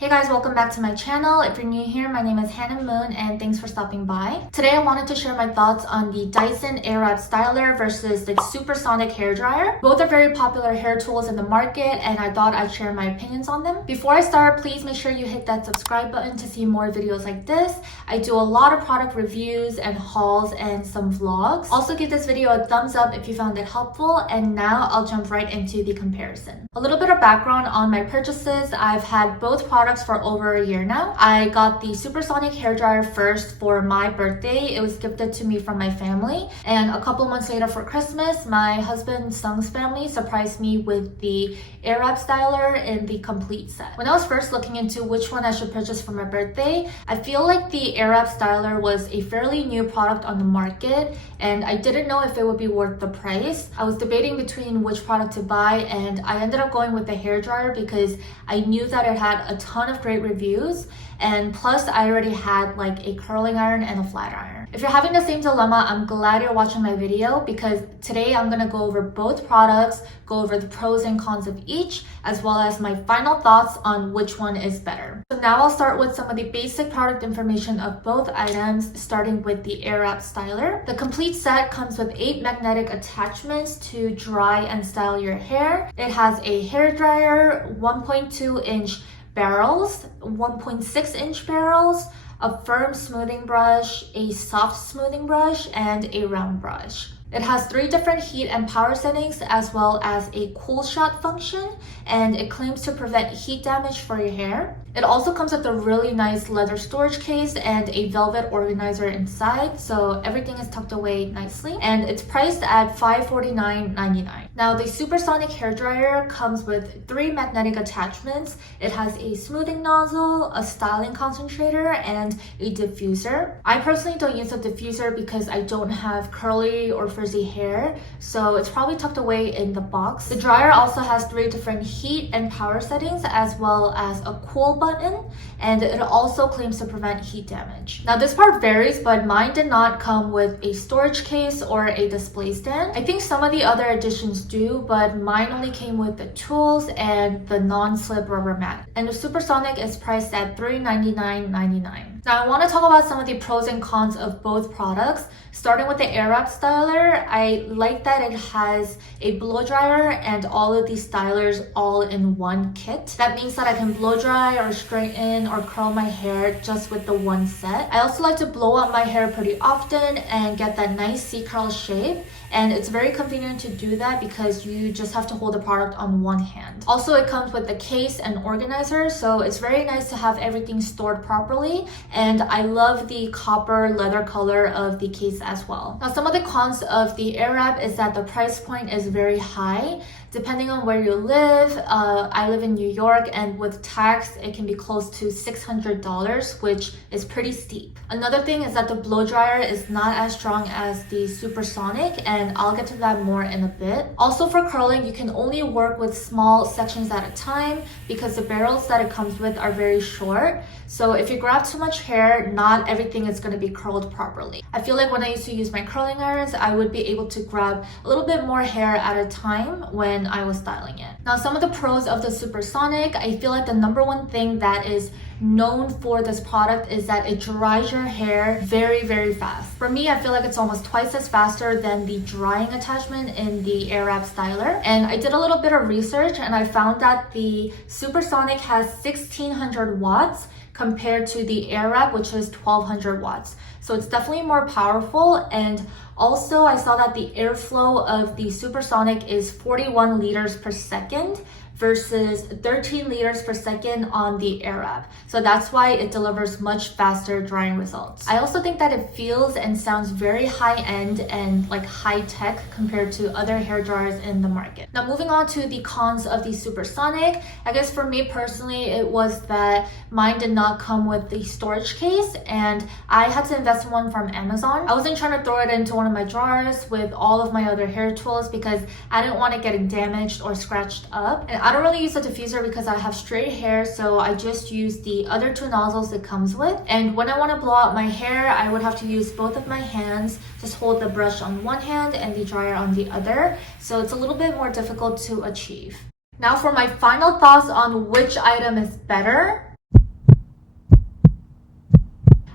Hey guys, welcome back to my channel. If you're new here, my name is Hannah Moon and thanks for stopping by. Today I wanted to share my thoughts on the Dyson Airwrap Styler versus the Supersonic Hair Dryer. Both are very popular hair tools in the market and I thought I'd share my opinions on them. Before I start, please make sure you hit that subscribe button to see more videos like this. I do a lot of product reviews and hauls and some vlogs. Also give this video a thumbs up if you found it helpful, and now I'll jump right into the comparison. A little bit of background on my purchases. I've had both products for over a year now. I got the Supersonic Hair Dryer first for my birthday. It was gifted to me from my family, and a couple months later for Christmas, my husband Sung's family surprised me with the Airwrap Styler in the complete set. When I was first looking into which one I should purchase for my birthday, I feel like the Airwrap Styler was a fairly new product on the market and I didn't know if it would be worth the price. I was debating between which product to buy and I ended up going with the hair dryer because I knew that it had a ton of great reviews, and plus I already had like a curling iron and a flat iron. If you're having the same dilemma, I'm glad you're watching my video because today I'm gonna go over both products, go over the pros and cons of each, as well as my final thoughts on which one is better. So now I'll start with some of the basic product information of both items, starting with the Airwrap Styler. The complete set comes with 8 magnetic attachments to dry and style your hair. It has a hair dryer, 1.2-inch barrels, 1.6-inch barrels, a firm smoothing brush, a soft smoothing brush, and a round brush. It has 3 different heat and power settings as well as a cool shot function, and it claims to prevent heat damage for your hair. It also comes with a really nice leather storage case and a velvet organizer inside, so everything is tucked away nicely, and it's priced at $549.99. Now the Supersonic Hair Dryer comes with 3 magnetic attachments. It has a smoothing nozzle, a styling concentrator, and a diffuser. I personally don't use a diffuser because I don't have curly or frizzy hair, so it's probably tucked away in the box. The dryer also has 3 different heat and power settings as well as a cool button, and it also claims to prevent heat damage. Now this part varies, but mine did not come with a storage case or a display stand. I think some of the other editions do, but mine only came with the tools and the non-slip rubber mat. And the Supersonic is priced at $399.99. Now I want to talk about some of the pros and cons of both products. Starting with the Airwrap Styler, I like that it has a blow dryer and all of these stylers all in one kit. That means that I can blow dry or straighten or curl my hair just with the one set. I also like to blow up my hair pretty often and get that nice C-curl shape. And it's very convenient to do that because you just have to hold the product on one hand. Also, it comes with the case and organizer, so it's very nice to have everything stored properly. And I love the copper leather color of the case as well. Now, some of the cons of the Airwrap is that the price point is very high. Depending on where you live, I live in New York, and with tax, it can be close to $600, which is pretty steep. Another thing is that the blow dryer is not as strong as the Supersonic, and I'll get to that more in a bit. Also for curling, you can only work with small sections at a time because the barrels that it comes with are very short. So if you grab too much hair, not everything is going to be curled properly. I feel like when I used to use my curling irons, I would be able to grab a little bit more hair at a time when I was styling it. Now, some of the pros of the Supersonic, I feel like the number one thing that is known for this product is that it dries your hair very, very fast. For me, I feel like it's almost twice as faster than the drying attachment in the Airwrap Styler. And I did a little bit of research and I found that the Supersonic has 1600 watts compared to the Airwrap, which is 1200 watts. So it's definitely more powerful. And also I saw that the airflow of the Supersonic is 41 liters per second versus 13 liters per second on the Airwrap. So that's why it delivers much faster drying results. I also think that it feels and sounds very high-end and like high-tech compared to other hair dryers in the market. Now moving on to the cons of the Supersonic, I guess for me personally, it was that mine did not come with the storage case and I had to invest in one from Amazon. I wasn't trying to throw it into one of my drawers with all of my other hair tools because I didn't want it getting damaged or scratched up. And I don't really use a diffuser because I have straight hair, so I just use the other 2 nozzles it comes with. And when I want to blow out my hair, I would have to use both of my hands, just hold the brush on one hand and the dryer on the other. So it's a little bit more difficult to achieve. Now for my final thoughts on which item is better.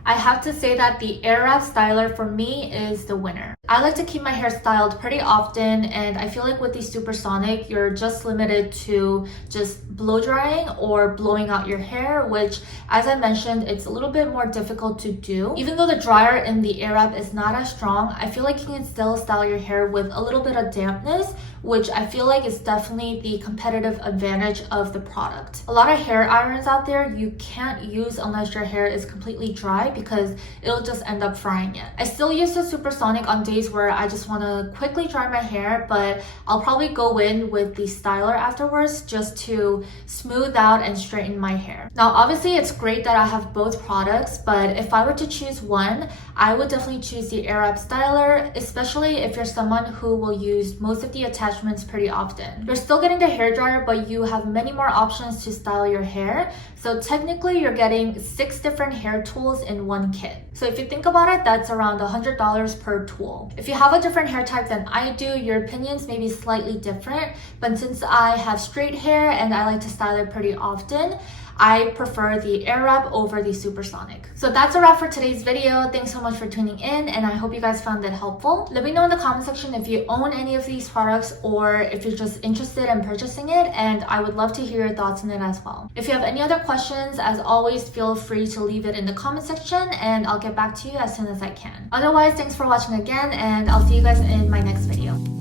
I have to say that the Airwrap Styler for me is the winner. I like to keep my hair styled pretty often, and I feel like with the Supersonic, you're just limited to just blow drying or blowing out your hair, which, as I mentioned, it's a little bit more difficult to do. Even though the dryer in the Airwrap is not as strong, I feel like you can still style your hair with a little bit of dampness, which I feel like is definitely the competitive advantage of the product. A lot of hair irons out there you can't use unless your hair is completely dry because it'll just end up frying it. I still use the Supersonic on days where I just want to quickly dry my hair, but I'll probably go in with the styler afterwards just to smooth out and straighten my hair. Now, obviously it's great that I have both products, but if I were to choose one, I would definitely choose the Airwrap Styler, especially if you're someone who will use most of the attachments pretty often. You're still getting the hair dryer, but you have many more options to style your hair. So technically you're getting 6 different hair tools in one kit. So if you think about it, that's around $100 per tool. If you have a different hair type than I do, your opinions may be slightly different, but since I have straight hair and I like to style it pretty often, I prefer the Airwrap over the Supersonic. So that's a wrap for today's video. Thanks so much for tuning in, and I hope you guys found it helpful. Let me know in the comment section if you own any of these products or if you're just interested in purchasing it, and I would love to hear your thoughts on it as well. If you have any other questions, as always, feel free to leave it in the comment section and I'll get back to you as soon as I can. Otherwise, thanks for watching again, and I'll see you guys in my next video.